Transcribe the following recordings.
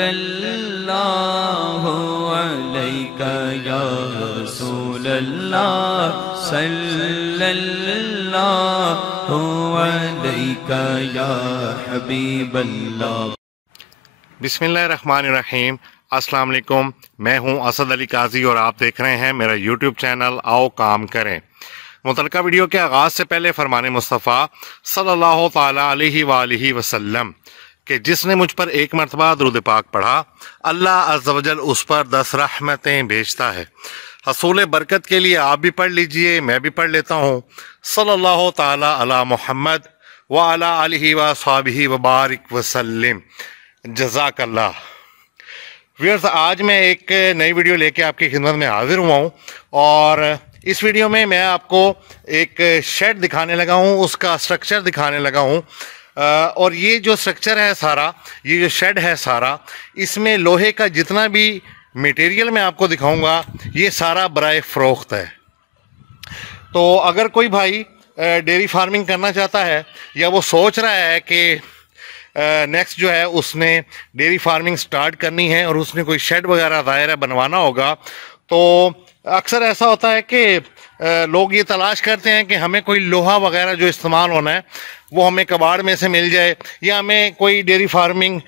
सल्लल्लाहु अलैका या रसूलल्लाह सल्लल्लाहु अलैका या हबीबल्लाह। बिस्मिल्लाहिर्रहमानिर्रहीम। अस्सलाम वालेकुम। मैं हूं असद अली काजी और आप देख रहे हैं मेरा यूट्यूब चैनल आओ काम करें। मुतलका वीडियो के आगाज़ से पहले फरमान मुस्तफ़ा सल्लल्लाहु ताला अलैहि वालिहि वसल्लम कि जिसने मुझ पर एक मरतबा दुरूद पाक पढ़ा अल्लाह अज़्ज़ वजल उस पर 10 रहमतें भेजता है। हसूल बरकत के लिए आप भी पढ़ लीजिए, मैं भी पढ़ लेता हूँ। सल्लल्लाहु ताला अला मुहम्मद व अला आलिहि व अस्हाबिहि व बारिक वसल्लम। जज़ाकल्लाह। व्यूअर्स, आज मैं एक नई वीडियो लेके आपकी खिदमत में हाजिर हुआ हूँ और इस वीडियो में मैं आपको एक शेड दिखाने लगा हूँ, उसका स्ट्रक्चर दिखाने लगा हूँ। और ये जो स्ट्रक्चर है सारा, ये जो शेड है सारा, इसमें लोहे का जितना भी मटेरियल मैं आपको दिखाऊंगा ये सारा बराए फ़रोख्त है। तो अगर कोई भाई डेयरी फार्मिंग करना चाहता है या वो सोच रहा है कि नेक्स्ट जो है उसने डेयरी फार्मिंग स्टार्ट करनी है और उसने कोई शेड वगैरह दायरा बनवाना होगा, तो अक्सर ऐसा होता है कि लोग ये तलाश करते हैं कि हमें कोई लोहा वगैरह जो इस्तेमाल होना है वो हमें कबाड़ में से मिल जाए, या हमें कोई डेयरी फार्मिंग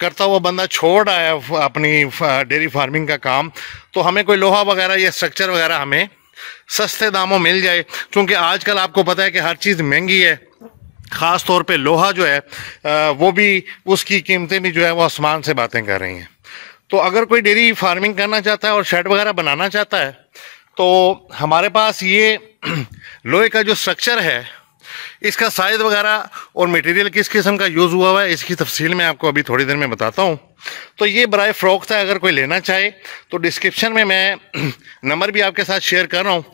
करता हुआ बंदा छोड़ रहा है अपनी डेयरी फार्मिंग का काम, तो हमें कोई लोहा वगैरह या स्ट्रक्चर वगैरह हमें सस्ते दामों मिल जाए। क्योंकि आजकल आपको पता है कि हर चीज़ महंगी है, ख़ास तौर पे लोहा जो है वो भी, उसकी कीमतें भी जो है वो आसमान से बातें कर रही हैं। तो अगर कोई डेयरी फार्मिंग करना चाहता है और शेड वगैरह बनाना चाहता है तो हमारे पास ये लोहे का जो स्ट्रक्चर है, इसका साइज़ वगैरह और मटेरियल किस किस्म का यूज़ हुआ है, इसकी तफसील मैं आपको अभी थोड़ी देर में बताता हूँ। तो ये बराए फ़रोख्त है, अगर कोई लेना चाहे तो डिस्क्रिप्शन में मैं नंबर भी आपके साथ शेयर कर रहा हूँ,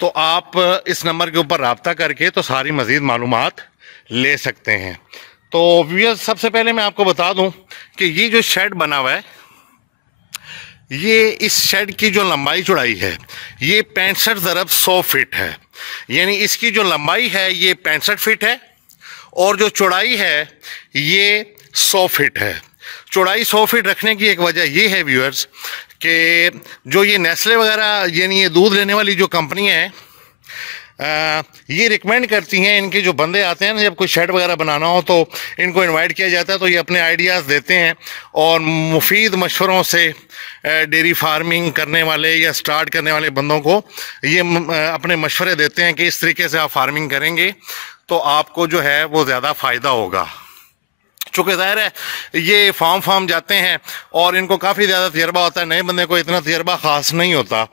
तो आप इस नंबर के ऊपर रब्ता करके तो सारी मज़ीद मालूमात ले सकते हैं। तो व्यूअर्स, सबसे पहले मैं आपको बता दूं कि ये जो शेड बना हुआ है, ये इस शेड की जो लंबाई चौड़ाई है ये 65 × 100 फीट है। यानी इसकी जो लंबाई है ये 65 फीट है और जो चौड़ाई है ये 100 फीट है। चौड़ाई 100 फीट रखने की एक वजह ये है व्यूअर्स कि जो ये नेस्ले वगैरह यानी ये दूध लेने वाली जो कंपनियां हैं ये रिकमेंड करती हैं, इनके जो बंदे आते हैं ना, जब कोई शेड वगैरह बनाना हो तो इनको इनवाइट किया जाता है, तो ये अपने आइडियाज़ देते हैं और मुफीद मशवरों से डेयरी फार्मिंग करने वाले या स्टार्ट करने वाले बंदों को ये अपने मशवरे देते हैं कि इस तरीके से आप फार्मिंग करेंगे तो आपको जो है वो ज़्यादा फ़ायदा होगा। चूँकि ज़ाहिर है ये फार्म जाते हैं और इनको काफ़ी ज़्यादा तजर्बा होता है, नए बंदे को इतना तजर्बा ख़ास नहीं होता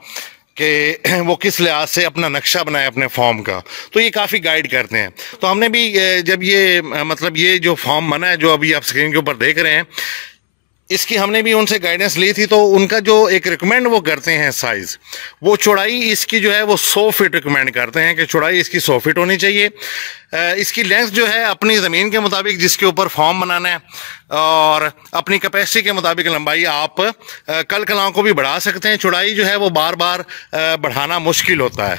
कि वो किस लिहाज से अपना नक्शा बनाए अपने फॉर्म का, तो ये काफ़ी गाइड करते हैं। तो हमने भी जब ये मतलब ये जो फॉर्म बना है जो अभी आप स्क्रीन के ऊपर देख रहे हैं, इसकी हमने भी उनसे गाइडेंस ली थी, तो उनका जो एक रिकमेंड वो करते हैं साइज़, वो चौड़ाई इसकी जो है वो 100 फीट रिकमेंड करते हैं कि चौड़ाई इसकी 100 फीट होनी चाहिए। इसकी लेंथ जो है अपनी ज़मीन के मुताबिक जिसके ऊपर फॉर्म बनाना है और अपनी कैपेसिटी के मुताबिक लंबाई आप कल कलाओं को भी बढ़ा सकते हैं। चौड़ाई जो है वो बार बार बढ़ाना मुश्किल होता है,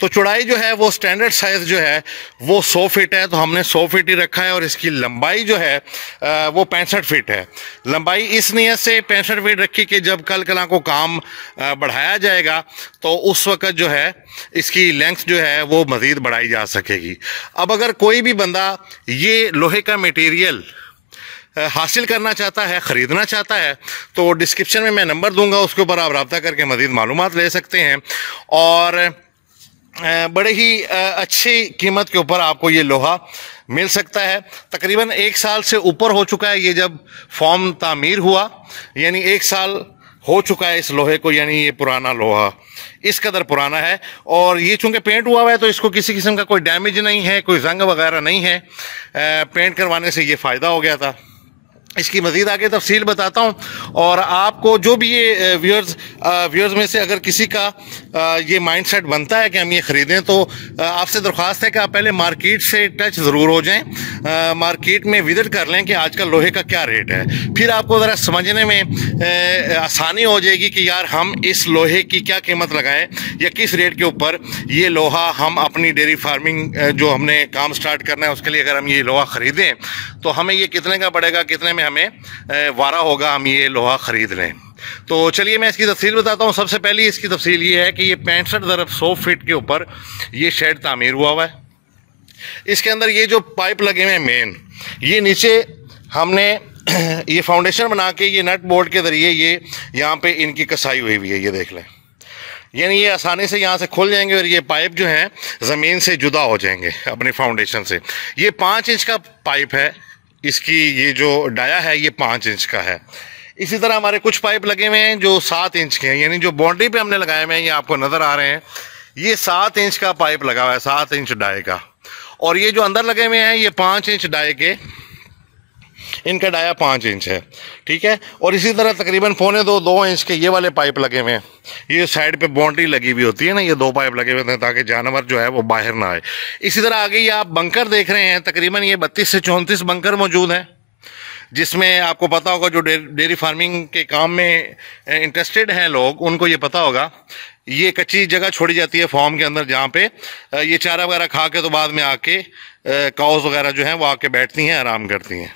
तो चौड़ाई जो है वो स्टैंडर्ड साइज़ जो है वो 100 फीट है, तो हमने 100 फीट ही रखा है। और इसकी लंबाई जो है वो 65 फीट है। लंबाई इस नियत से 65 फीट रखी कि जब कल कला को काम बढ़ाया जाएगा तो उस वक्त जो है इसकी लेंथ जो है वो मज़ीद बढ़ाई जा सकेगी। अब अगर कोई भी बंदा ये लोहे का मटेरियल हासिल करना चाहता है, ख़रीदना चाहता है, तो डिस्क्रिप्शन में मैं नंबर दूंगा, उसके ऊपर आप रब्ता करके मज़ीद मालूमात ले सकते हैं और बड़े ही अच्छी कीमत के ऊपर आपको ये लोहा मिल सकता है। तकरीबन 1 साल से ऊपर हो चुका है ये जब फॉर्म तामीर हुआ, यानी 1 साल हो चुका है इस लोहे को, यानी ये पुराना लोहा इस कदर पुराना है। और ये चूँकि पेंट हुआ है तो इसको किसी किस्म का कोई डैमेज नहीं है, कोई जंग वगैरह नहीं है। पेंट करवाने से ये फ़ायदा हो गया था। इसकी मज़ीद आगे तफसील बताता हूँ और आपको जो भी ये व्यूअर्स में से अगर किसी का ये माइंडसेट बनता है कि हम ये ख़रीदें, तो आपसे दरख्वास्त है कि आप पहले मार्केट से टच ज़रूर हो जाएं, मार्केट में विज़िट कर लें कि आजकल लोहे का क्या रेट है। फिर आपको ज़रा समझने में आसानी हो जाएगी कि यार हम इस लोहे की क्या कीमत लगाएं या किस रेट के ऊपर ये लोहा हम अपनी डेयरी फार्मिंग जो हमने काम स्टार्ट करना है उसके लिए अगर हम ये लोहा ख़रीदें तो हमें ये कितने का पड़ेगा, कितने में हमें वारा होगा हम ये लोहा ख़रीद लें। तो चलिए मैं इसकी तफसील बताता हूँ। सबसे पहली इसकी तफसील ये है कि ये 65 ज़रब 100 फीट के ऊपर ये शेड तामीर हुआ है। इसके अंदर ये जो पाइप लगे हुए हैं मेन, ये नीचे हमने ये फाउंडेशन बना के ये नट बोल्ट के ज़रिए ये यहाँ पे इनकी कसाई हुई है, ये देख लें। यानी ये आसानी से यहाँ से खुल जाएंगे और ये पाइप जो हैं ज़मीन से जुदा हो जाएंगे अपने फाउंडेशन से। ये 5 इंच का पाइप है, इसकी ये जो डाया है ये 5 इंच का है। इसी तरह हमारे कुछ पाइप लगे हुए हैं जो 7 इंच के हैं, यानी जो बाउंड्री पे हमने लगाए हुए हैं ये आपको नज़र आ रहे हैं, ये 7 इंच का पाइप लगा हुआ है, 7 इंच डाई का। और ये जो अंदर लगे हुए हैं ये 5 इंच डाई के, इनका डाया 5 इंच है, ठीक है। और इसी तरह तकरीबन 2.25-2 इंच के ये वाले पाइप लगे हुए हैं। ये साइड पे बाउंड्री लगी हुई होती है ना, ये 2 पाइप लगे हुए हैं ताकि जानवर जो है वो बाहर ना आए। इसी तरह आगे ये आप बंकर देख रहे हैं, तकरीबन ये 32 से 34 बंकर मौजूद हैं, जिसमें आपको पता होगा जो डेयरी फार्मिंग के काम में इंटरेस्टेड हैं लोग, उनको ये पता होगा। ये कच्ची जगह छोड़ी जाती है फार्म के अंदर जहाँ पे ये चारा वगैरह खा के तो बाद में आके काउस वगैरह जो हैं वो आके बैठती हैं, आराम करती हैं।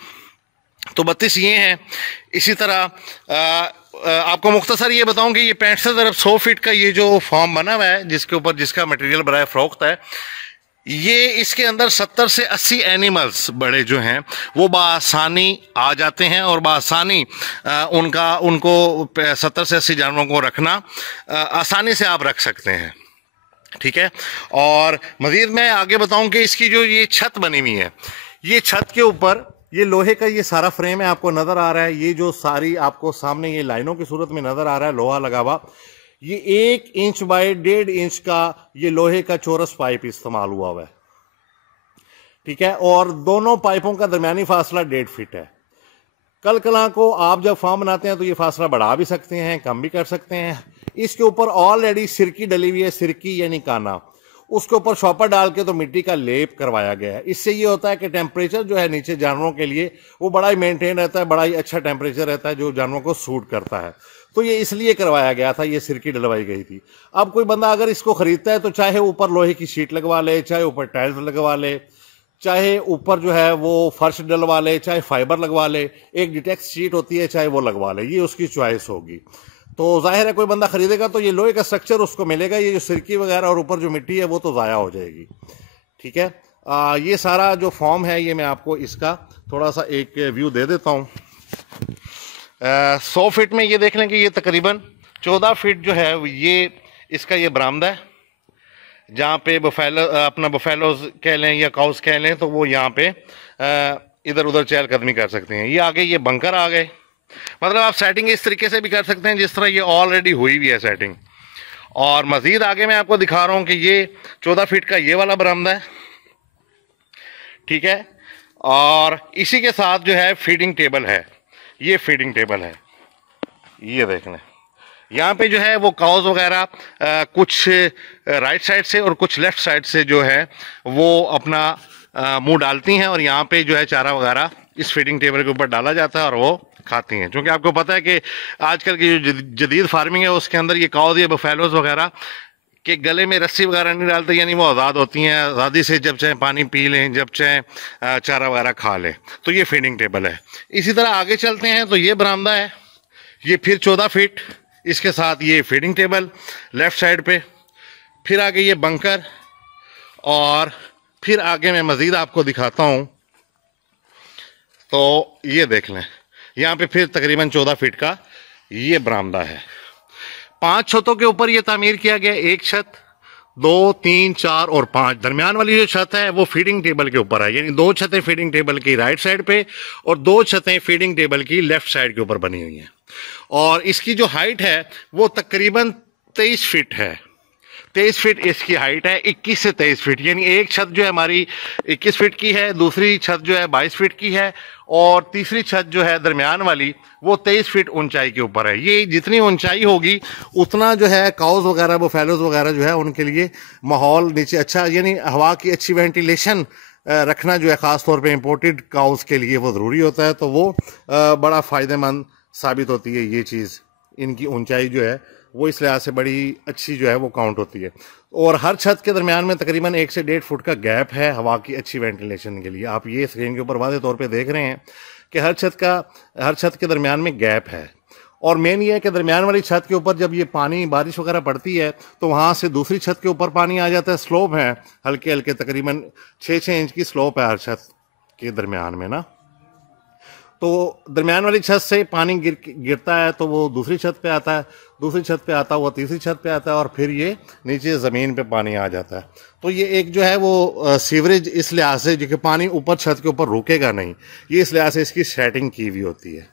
तो 32 ये हैं। इसी तरह आपको मुख्तसर ये बताऊं कि ये 65 ज़रब 100 फीट का ये जो फार्म बना हुआ है, जिसके ऊपर जिसका मटेरियल बराए फ़रोख्त है, ये इसके अंदर 70 से 80 एनिमल्स बड़े जो हैं वो बासानी आ जाते हैं और बासानी उनको 70 से 80 जानवरों को रखना आसानी से आप रख सकते हैं, ठीक है। और मज़ीद मैं आगे बताऊं कि इसकी जो ये छत बनी हुई है, ये छत के ऊपर ये लोहे का ये सारा फ्रेम है, आपको नज़र आ रहा है। ये जो सारी आपको सामने ये लाइनों की सूरत में नज़र आ रहा है लोहा लगा हुआ, ये 1 इंच बाय 1.5 इंच का ये लोहे का चौरस पाइप इस्तेमाल हुआ है, ठीक है। और दोनों पाइपों का दरमियानी फासला 1.5 फीट है। कल कला को आप जब फार्म बनाते हैं तो ये फासला बढ़ा भी सकते हैं, कम भी कर सकते हैं। इसके ऊपर ऑलरेडी सिरकी डली हुई है, सिरकी यानी काना, उसके ऊपर शॉपर डाल के तो मिट्टी का लेप करवाया गया है। इससे ये होता है कि टेम्परेचर जो है नीचे जानवरों के लिए वो बड़ा ही मेंटेन रहता है, बड़ा ही अच्छा टेम्परेचर रहता है जो जानवरों को सूट करता है। तो ये इसलिए करवाया गया था, ये सिरकी डलवाई गई थी। अब कोई बंदा अगर इसको खरीदता है तो चाहे ऊपर लोहे की शीट लगवा ले, चाहे ऊपर टाइल्स लगवा ले, चाहे ऊपर जो है वो फर्श डलवा ले, चाहे फाइबर लगवा ले, एक डिटेक्स शीट होती है चाहे वो लगवा ले, ये उसकी चॉइस होगी। तो जाहिर है कोई बंदा खरीदेगा तो ये लोहे का स्ट्रक्चर उसको मिलेगा, ये जो सिरकी वगैरह और ऊपर जो मिट्टी है वो तो ज़ाया हो जाएगी, ठीक है। ये सारा जो फॉर्म है ये मैं आपको इसका थोड़ा सा एक व्यू दे देता हूँ। 100 फीट में ये देख लें कि ये तकरीबन 14 फीट जो है ये इसका ये बरामदा है, जहाँ पे अपना बफेलोज कह लें या काउस कह लें तो वो यहाँ पे इधर उधर चहलकदमी कर सकते हैं। ये आगे ये बंकर आ गए, मतलब आप सेटिंग इस तरीके से भी कर सकते हैं जिस तरह ये ऑलरेडी हुई हुई है सेटिंग। और मज़ीद आगे मैं आपको दिखा रहा हूँ कि ये 14 फीट का ये वाला बरामदा है, ठीक है। और इसी के साथ जो है फीडिंग टेबल है, ये फीडिंग टेबल है, ये देख लें। यहाँ पे जो है वो काउज वगैरह कुछ राइट साइड से और कुछ लेफ्ट साइड से जो है वो अपना मुंह डालती हैं और यहाँ पे जो है चारा वगैरह इस फीडिंग टेबल के ऊपर डाला जाता है और वो खाती हैं। क्योंकि आपको पता है कि आजकल की जो जदीद फार्मिंग है उसके अंदर ये काउज या बफेलोज वगैरह के गले में रस्सी वगैरह नहीं डालते, यानी वो आज़ाद होती हैं, आज़ादी से जब चाहे पानी पी लें, जब चाहे चारा वगैरह खा लें। तो ये फीडिंग टेबल है। इसी तरह आगे चलते हैं तो ये बरामदा है, ये फिर 14 फीट, इसके साथ ये फीडिंग टेबल लेफ़्ट साइड पे, फिर आगे ये बंकर, और फिर आगे मैं मज़ीद आपको दिखाता हूँ। तो ये देख लें यहाँ पे फिर तकरीबन 14 फीट का ये बरामदा है। 5 छतों के ऊपर ये तामीर किया गया, एक छत, 2, 3, 4 और 5। दरमियान वाली जो छत है वो फीडिंग टेबल के ऊपर है, यानी 2 छतें फीडिंग टेबल की राइट साइड पे और 2 छतें फीडिंग टेबल की लेफ्ट साइड के ऊपर बनी हुई हैं। और इसकी जो हाइट है वो तकरीबन 23 फीट है। 23 फीट इसकी हाइट है, 21 से 23 फीट, यानी एक छत जो है हमारी 21 फीट की है, दूसरी छत जो है 22 फीट की है और तीसरी छत जो है दरमियान वाली वो 23 फीट ऊंचाई के ऊपर है। ये जितनी ऊंचाई होगी उतना जो है काउज वगैरह बफेलोज वगैरह जो है उनके लिए माहौल नीचे अच्छा, यानी हवा की अच्छी वेंटिलेशन रखना जो है ख़ास तौर पे इंपोर्टेड काउज के लिए वो ज़रूरी होता है। तो वो बड़ा फ़ायदेमंद साबित होती है ये चीज़, इनकी ऊंचाई जो है वो इस लिहाज से बड़ी अच्छी जो है वो काउंट होती है। और हर छत के दरमियान में तकरीबन 1 से 1.5 फुट का गैप है हवा की अच्छी वेंटिलेशन के लिए। आप ये स्क्रीन के ऊपर वाज़े तौर पे देख रहे हैं कि हर छत के दरमियान में गैप है। और मेन ये है कि दरमियान वाली छत के ऊपर जब ये पानी बारिश वगैरह पड़ती है तो वहाँ से दूसरी छत के ऊपर पानी आ जाता है। स्लोप है हल्के हल्के, तकरीबन 6-6 इंच की स्लोप है हर छत के दरमियान में ना। तो दरमियान वाली छत से पानी गिरता है तो वो दूसरी छत पे आता है, दूसरी छत पे आता है वो तीसरी छत पे आता है, और फिर ये नीचे ज़मीन पे पानी आ जाता है। तो ये एक जो है वो सीवरेज इस लिहाज से जो कि पानी ऊपर छत के ऊपर रुकेगा नहीं, ये इस लिहाज से इसकी सेटिंग की हुई होती है।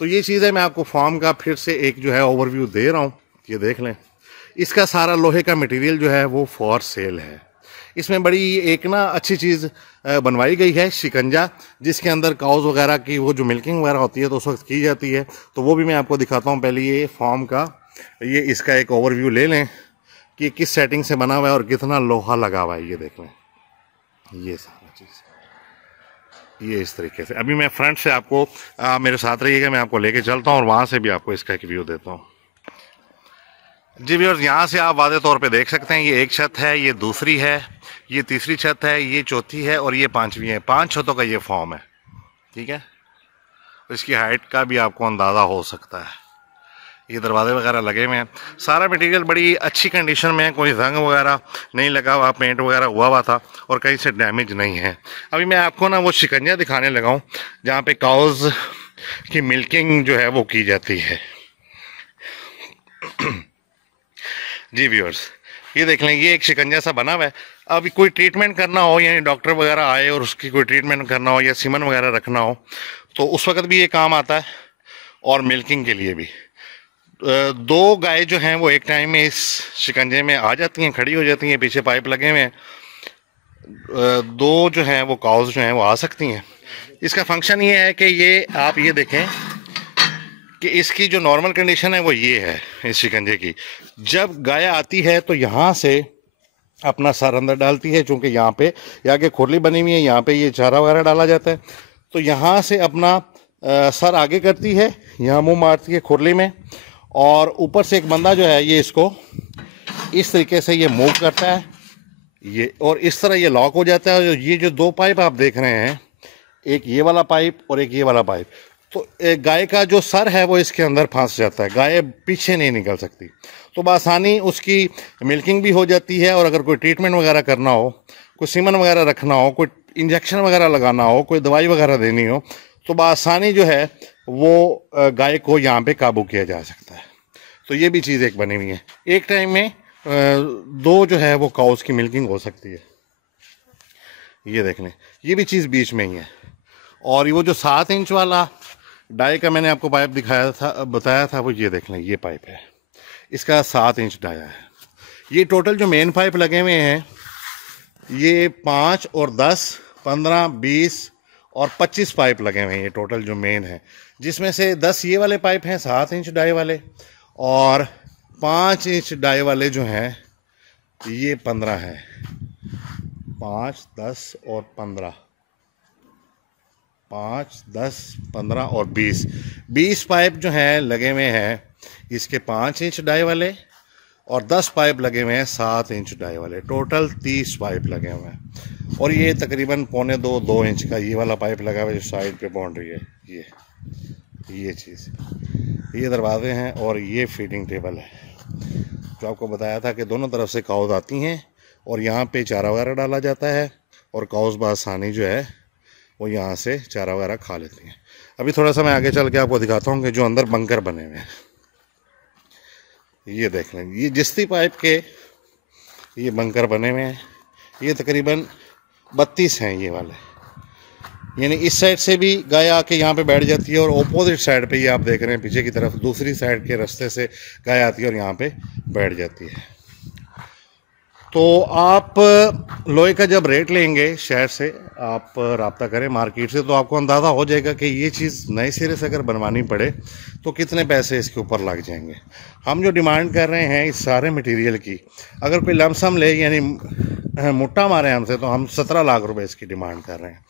तो ये चीज़ है, मैं आपको फॉर्म का फिर से एक जो है ओवरव्यू दे रहा हूँ, ये देख लें। इसका सारा लोहे का मटेरियल जो है वो फॉर सेल है। इसमें बड़ी एक ना अच्छी चीज़ बनवाई गई है, शिकंजा, जिसके अंदर काउज वगैरह की वो जो मिल्किंग वगैरह होती है तो उस वक्त की जाती है। तो वो भी मैं आपको दिखाता हूँ। पहले ये फॉर्म का ये इसका एक ओवरव्यू ले लें कि किस सेटिंग से बना हुआ है और कितना लोहा लगा हुआ है। ये देख लें, ये सारा चीज़ ये इस तरीके से। अभी मैं फ्रंट से आपको मेरे साथ रहिएगा, मैं आपको लेके चलता हूँ और वहाँ से भी आपको इसका एक व्यू देता हूँ। जी व्यूअर्स, यहाँ से आप वाज़े तौर पे देख सकते हैं, ये एक छत है, ये दूसरी है, ये तीसरी छत है, ये चौथी है और ये पांचवी है। 5 छतों का ये फॉर्म है, ठीक है। तो इसकी हाइट का भी आपको अंदाज़ा हो सकता है। ये दरवाजे वगैरह लगे हुए हैं, सारा मटेरियल बड़ी अच्छी कंडीशन में है, कोई रंग वगैरह नहीं लगा हुआ, पेंट वगैरह हुआ था और कहीं से डैमेज नहीं है। अभी मैं आपको ना वो शिकंजा दिखाने लगा हूँ जहाँ पे काउज की मिल्किंग जो है वो की जाती है। जी व्यूअर्स, ये देख लें, ये एक शिकंजा सा बना हुआ है। अभी कोई ट्रीटमेंट करना हो, यानी डॉक्टर वगैरह आए और उसकी कोई ट्रीटमेंट करना हो या सीमन वगैरह रखना हो तो उस वक्त भी ये काम आता है, और मिल्किंग के लिए भी। 2 गाय जो हैं वो एक टाइम में इस शिकंजे में आ जाती हैं, खड़ी हो जाती हैं, पीछे पाइप लगे हुए हैं। 2 जो हैं वो काउज जो हैं वो आ सकती हैं। इसका फंक्शन ये है कि ये आप ये देखें कि इसकी जो नॉर्मल कंडीशन है वो ये है इस शिकंजे की। जब गाय आती है तो यहाँ से अपना सर अंदर डालती है, चूँकि यहाँ पे आगे खुरली बनी हुई है, यहाँ पे ये चारा वगैरह डाला जाता है। तो यहाँ से अपना सर आगे करती है, यहाँ मुंह मारती है खुरली में, और ऊपर से एक बंदा जो है ये इसको इस तरीके से ये मूव करता है ये, और इस तरह ये लॉक हो जाता है। ये जो 2 पाइप आप देख रहे हैं, एक ये वाला पाइप और एक ये वाला पाइप, तो एक गाय का जो सर है वो इसके अंदर फंस जाता है, गाय पीछे नहीं निकल सकती। तो बआसानी उसकी मिल्किंग भी हो जाती है, और अगर कोई ट्रीटमेंट वगैरह करना हो, कोई सीमन वगैरह रखना हो, कोई इंजेक्शन वगैरह लगाना हो, कोई दवाई वगैरह देनी हो, तो बआसानी जो है वो गाय को यहाँ पे काबू किया जा सकता है। तो ये भी चीज़ एक बनी हुई है। एक टाइम में 2 जो है वो काउस की मिल्किंग हो सकती है। ये देख लें, ये भी चीज़ बीच में ही है। और वो जो 7 इंच वाला डाई का मैंने आपको पाइप दिखाया था, बताया था, वो ये देख लें, ये पाइप है, इसका 7 इंच डाया है। ये टोटल जो मेन पाइप लगे हुए हैं ये 5 और 10, 15, 20 और 25 पाइप लगे हुए हैं, ये टोटल जो मेन है, जिसमें से 10 ये वाले पाइप हैं 7 इंच डाई वाले, और 5 इंच डाई वाले जो हैं ये 15 हैं। 5, 10 और 15, 5, 10, 15 और 20 पाइप जो हैं लगे हुए हैं इसके 5 इंच डाई वाले, और 10 पाइप लगे हुए हैं 7 इंच डाई वाले। टोटल 30 पाइप लगे हुए हैं। और ये तकरीबन 2.25-2 इंच का ये वाला पाइप लगा हुआ है जो साइड पे बाउंड्री है। ये चीज़, ये दरवाजे हैं और ये फीडिंग टेबल है, जो आपको बताया था कि दोनों तरफ से काउज आती हैं और यहाँ पे चारा वगैरह डाला जाता है, और काउज बआसानी जो है वो यहाँ से चारा वगैरह खा लेती हैं। अभी थोड़ा सा मैं आगे चल के आपको दिखाता हूँ कि जो अंदर बंकर बने हुए हैं, ये देख लें, ये जिस्ती पाइप के ये बंकर बने हुए हैं। ये तकरीबन 32 हैं ये वाले, यानी इस साइड से भी गाय आके यहाँ पे बैठ जाती है, और ऑपोजिट साइड पे ये आप देख रहे हैं पीछे की तरफ दूसरी साइड के रास्ते से गाय आती है और यहाँ पे बैठ जाती है। तो आप लोहे का जब रेट लेंगे शहर से, आप रब्ता करें मार्केट से, तो आपको अंदाज़ा हो जाएगा कि ये चीज़ नए सिरे से अगर बनवानी पड़े तो कितने पैसे इसके ऊपर लग जाएंगे। हम जो डिमांड कर रहे हैं इस सारे मटेरियल की, अगर कोई लमसम ले यानी मुट्ठा मारे हमसे, तो हम 17 लाख रुपए इसकी डिमांड कर रहे हैं।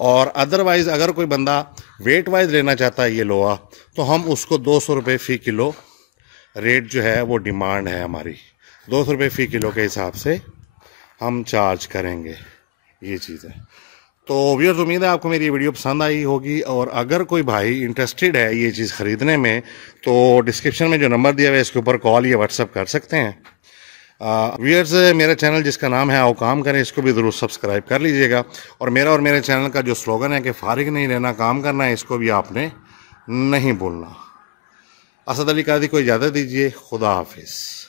और अदरवाइज़ अगर कोई बंदा वेट वाइज लेना चाहता है ये लोहा, तो हम उसको 200 रुपये फ़ी किलो रेट जो है वो डिमांड है हमारी। 200 रुपये फ़ी किलो के हिसाब से हम चार्ज करेंगे। ये चीज़ है। तो व्यूअर्स, उम्मीद है आपको मेरी वीडियो पसंद आई होगी, और अगर कोई भाई इंटरेस्टेड है ये चीज़ ख़रीदने में तो डिस्क्रिप्शन में जो नंबर दिया हुआ है इसके ऊपर कॉल या व्हाट्सअप कर सकते हैं। व्यूअर्स, मेरा चैनल जिसका नाम है आओ काम करें, इसको भी ज़रूर सब्सक्राइब कर लीजिएगा। और मेरे चैनल का जो स्लोगन है कि फ़ारिग नहीं रहना, काम करना है, इसको भी आपने नहीं भूलना। असद अली कादी को इजाज़त दीजिए। खुदा हाफिज़।